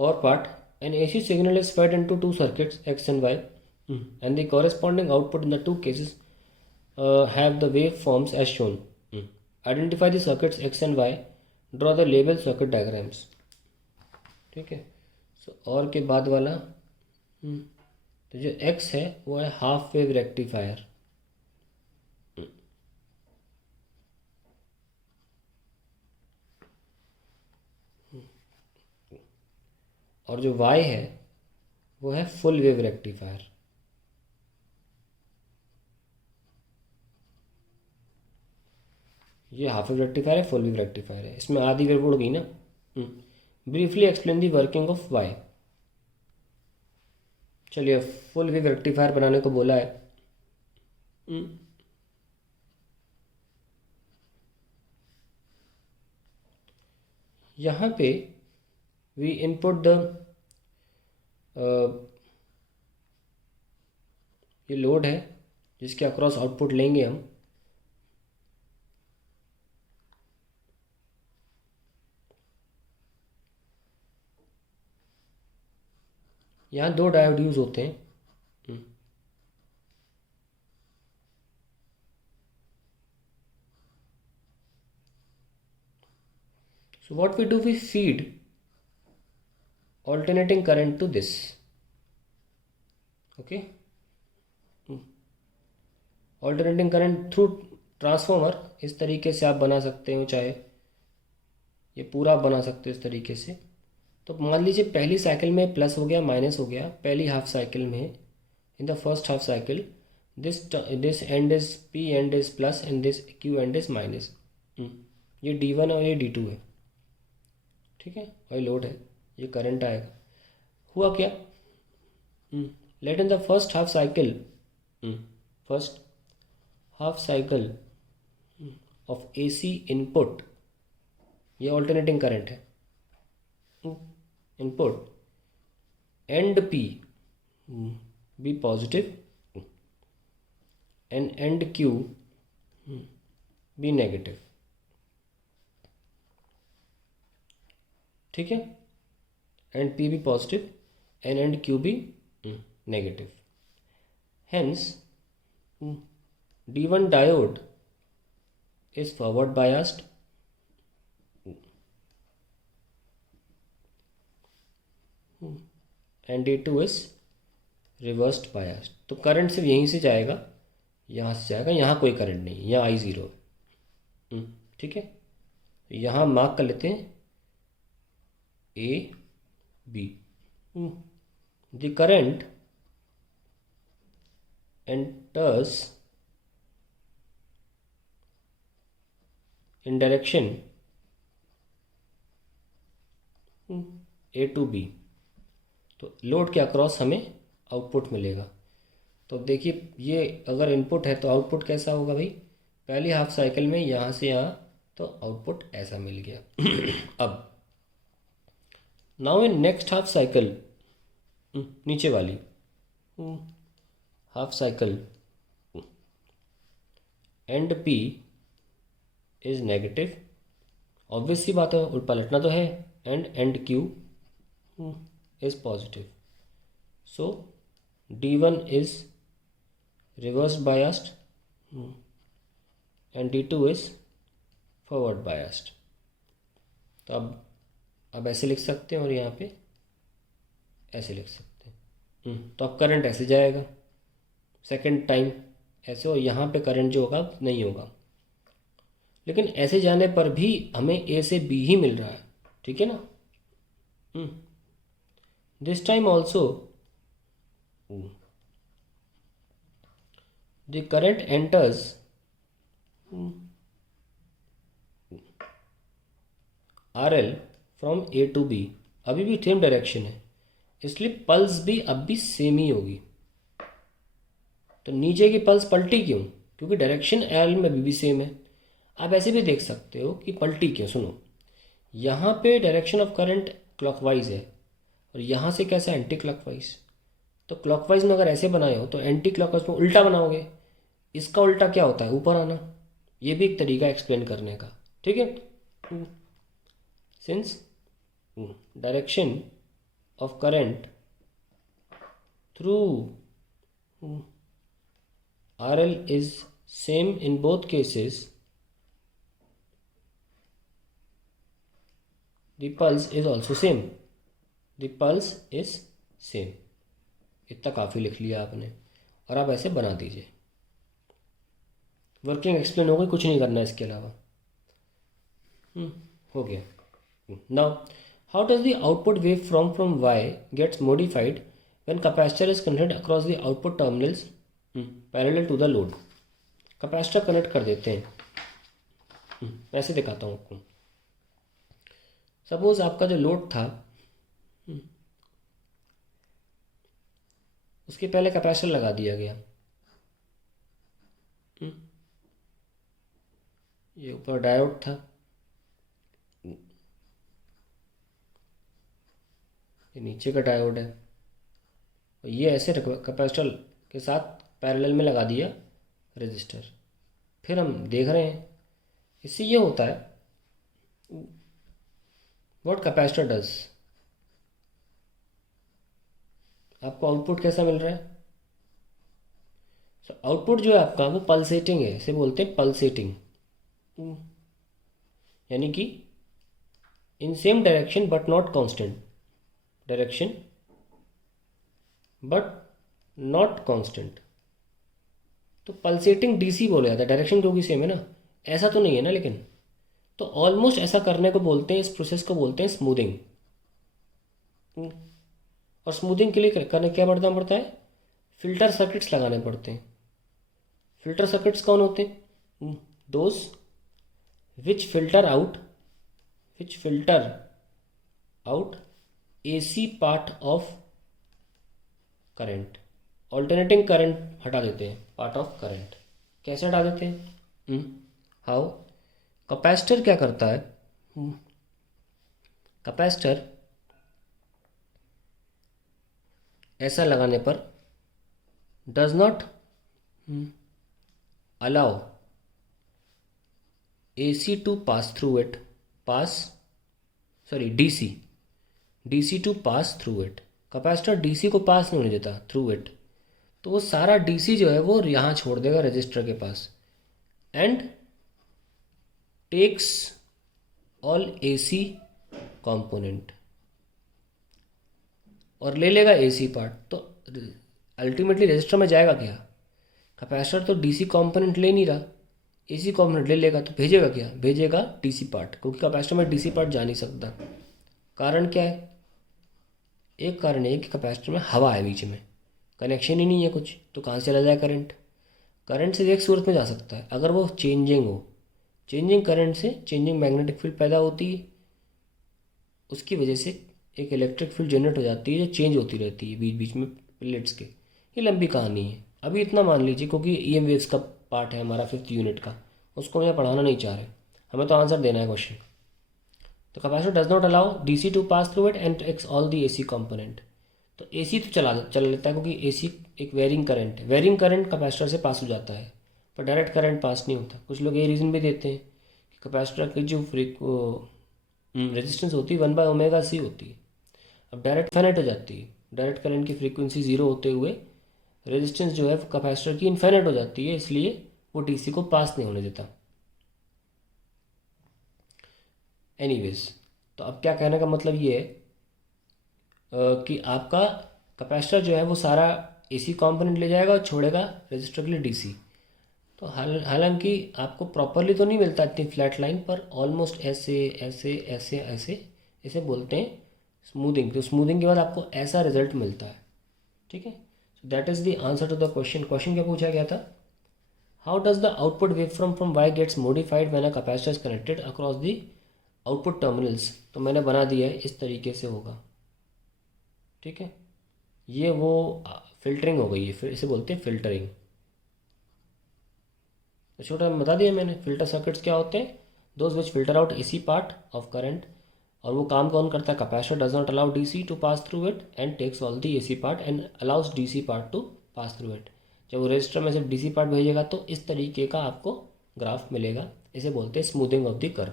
or part, an AC signal is fed into two circuits X and Y, and the corresponding output in the two cases have the waveforms as shown. Identify the circuits X and Y. Draw the label circuit diagrams. ठीक है. So और के बाद वाला तो जो X है वो है हाफ वेव रेक्टिफायर. और जो Y है वो है फुल वेव रेक्टिफायर. ये हाफ वेव रेक्टिफायर है, फुल वेव रेक्टिफायर है. इसमें आधी वेव उड़ गई ना. Briefly explain the working of Y. चलिए फुल वेव रेक्टिफायर बनाने को बोला है. यहाँ पे वी इनपुट द ये लोड है जिसके अक्रॉस आउटपुट लेंगे हम. यहाँ दो डायोड यूज होते हैं. So what we do, we feed alternating current to this. Okay. Alternating current through transformer. इस तरीके से आप बना सकते हो, चाहे ये पूरा आप बना सकते हो इस तरीके से. तो मान लीजिए पहली साइकिल में प्लस हो गया, माइनस हो गया. पहली हाफ साइकिल में, इन the first half cycle, this and is P and is plus and this Q and is minus. ये D1 और ये D2 है. ठीक है. और ये लोड है, ये करंट आएगा. हुआ क्या, let in the first half cycle of AC input, ये ऑल्टरनेटिंग करंट है. Input end P be positive and end Q be negative. ठीक है. End P be positive and end Q be negative. Hence D1 diode is forward biased and D2 is reversed biased. तो current सिर्फ यहीं से जाएगा, यहाँ से जाएगा. यहाँ कोई करंट नहीं, यहाँ I0 है. ठीक है. यहाँ मार्क कर लेते हैं A B. The current enters in direction A to B. तो लोड के अक्रॉस हमें आउटपुट मिलेगा. तो देखिए ये अगर इनपुट है तो आउटपुट कैसा होगा भाई. पहली हाफ साइकिल में यहाँ से यहाँ, तो आउटपुट ऐसा मिल गया. अब now in next half cycle, नीचे वाली half cycle, and P is negative. Obvious सी बात है, पलटना तो है. And Q is positive. So D1 is reversed biased and D2 is forward biased. तो अब ऐसे लिख सकते हैं और यहाँ पे ऐसे लिख सकते हैं. तो अब करंट ऐसे जाएगा सेकेंड टाइम ऐसे, और यहाँ पे करंट जो होगा नहीं होगा. लेकिन ऐसे जाने पर भी हमें A से B ही मिल रहा है. ठीक है ना. This time also the current enters RL from A to B. अभी भी सेम डायरेक्शन है, इसलिए पल्स भी अब भी सेम ही होगी. तो नीचे की पल्स पलटी क्यों, क्योंकि डायरेक्शन L में भी सेम है. आप ऐसे भी देख सकते हो कि पलटी क्यों. सुनो, यहाँ पे डायरेक्शन ऑफ करंट क्लॉकवाइज है और यहाँ से कैसा एंटी क्लॉकवाइज. तो क्लॉकवाइज में अगर ऐसे बनाए हो तो एंटी क्लॉकवाइज में उल्टा बनाओगे. इसका उल्टा क्या होता है, ऊपर आना. ये भी एक तरीका एक्सप्लेन करने का. ठीक है. Since direction of current through RL is same in both cases, the pulse is also same. The pulse is same. इतना काफ़ी लिख लिया आपने और आप ऐसे बना दीजिए. वर्किंग एक्सप्लेन हो गई, कुछ नहीं करना इसके अलावा. हो गया. Now how does the output wave from Y gets modified when capacitor is connected across the output terminals parallel to the load. Capacitor connect कर देते हैं. ऐसे दिखाता हूँ आपको. सपोज आपका जो लोड था उसके पहले कैपेसिटर लगा दिया गया. ये ऊपर डायोड था, ये नीचे का डायोड है, और ये ऐसे कैपेसिटर के साथ पैरेलल में लगा दिया रेजिस्टर. फिर हम देख रहे हैं इससे ये होता है, व्हाट कैपेसिटर डज, आपको आउटपुट कैसा मिल रहा है. सो आउटपुट जो है आपका वो पल्सेटिंग है, इसे बोलते हैं पल्सेटिंग. यानी कि in same direction but not constant, direction but not constant. तो पल्सेटिंग डीसी बोला जाता है, डायरेक्शन क्योंकि सेम है ना. ऐसा तो नहीं है ना, लेकिन तो ऑलमोस्ट ऐसा करने को बोलते हैं, इस प्रोसेस को बोलते हैं स्मूथिंग. और स्मूथिंग के लिए करने क्या पड़ता है, फिल्टर सर्किट्स लगाने पड़ते हैं. फिल्टर सर्किट्स कौन होते हैं, those which filter out AC part of current. Alternating current हटा देते हैं, पार्ट ऑफ करंट. कैसे हटा देते हैं, हाउ. कैपेसिटर क्या करता है, कैपेसिटर ऐसा लगाने पर does not allow AC to pass through it, DC to pass through it. Capacitor DC को पास नहीं होने देता थ्रू इट. तो वो सारा DC जो है वो यहाँ छोड़ देगा रजिस्टर के पास, and takes all AC component, और ले लेगा AC पार्ट. तो अल्टीमेटली रजिस्टर में जाएगा क्या, कैपेसिटर तो DC कंपोनेंट ले नहीं रहा, AC कंपोनेंट ले लेगा. तो भेजेगा क्या, भेजेगा DC पार्ट, क्योंकि कैपेसिटर में DC पार्ट जा नहीं सकता. कारण क्या है, एक कारण है कि कैपेसिटर में हवा है बीच में, कनेक्शन ही नहीं है कुछ, तो कहाँ से चला जाए करंट. करंट से एक सूरत में जा सकता है, अगर वो चेंजिंग हो. चेंजिंग करंट से चेंजिंग मैग्नेटिक फील्ड पैदा होती है, उसकी वजह से एक इलेक्ट्रिक फील्ड जनरेट हो जाती है जो चेंज होती रहती है बीच बीच में प्लेट्स के. ये लंबी कहानी है. अभी इतना मान लीजिए, क्योंकि EM वेव्स का पार्ट है हमारा 5th यूनिट का, उसको मैं पढ़ाना नहीं चाह रहे, हमें तो आंसर देना है क्वेश्चन. तो capacitor does not allow DC to pass through it and takes all the AC component. तो AC तो चल लेता है, क्योंकि AC एक वेरिंग करंट है. वेरिंग करंट कैपेसिटर से पास हो जाता है, पर डायरेक्ट करंट पास नहीं होता. कुछ लोग ये रीज़न भी देते हैं कि कैपेसिटर की जो रेजिस्टेंस होती है 1/ωc होती है. अब डायरेक्ट इनफाइनाइट हो जाती है, डायरेक्ट करंट की फ्रीक्वेंसी 0 होते हुए रेजिस्टेंस जो है कैपेसिटर की इनफाइनाइट हो जाती है, इसलिए वो DC को पास नहीं होने देता. एनीवेज, तो अब क्या कहने का मतलब ये है कि आपका कैपेसिटर जो है वो सारा AC कंपोनेंट ले जाएगा और छोड़ेगा रजिस्टर के लिए DC. तो हालांकि आपको प्रॉपरली तो नहीं मिलता इतनी फ्लैट लाइन, पर ऑलमोस्ट ऐसे ऐसे ऐसे ऐसे इसे बोलते हैं स्मूथिंग. तो स्मूथिंग के बाद आपको ऐसा रिजल्ट मिलता है. ठीक है, so that is the answer to the question. Question क्या पूछा गया था, how does the output wave from Y gets modified when a capacitor is connected across the output terminals. तो मैंने बना दिया है, इस तरीके से होगा. ठीक है, ये वो फिल्टरिंग हो गई है, फिर इसे बोलते हैं फिल्टरिंग. तो छोटा बता दिया मैंने. फिल्टर सर्किट्स क्या होते हैं, those which filter out AC part of current. और वो काम कौन करता है, capacitor does not allow DC to pass through it and takes all the AC part and allows DC part to pass through it. जब वो register में सिर्फ DC पार्ट भेजेगा तो इस तरीके का आपको ग्राफ मिलेगा. इसे बोलते हैं स्मूथिंग ऑफ द कर्व.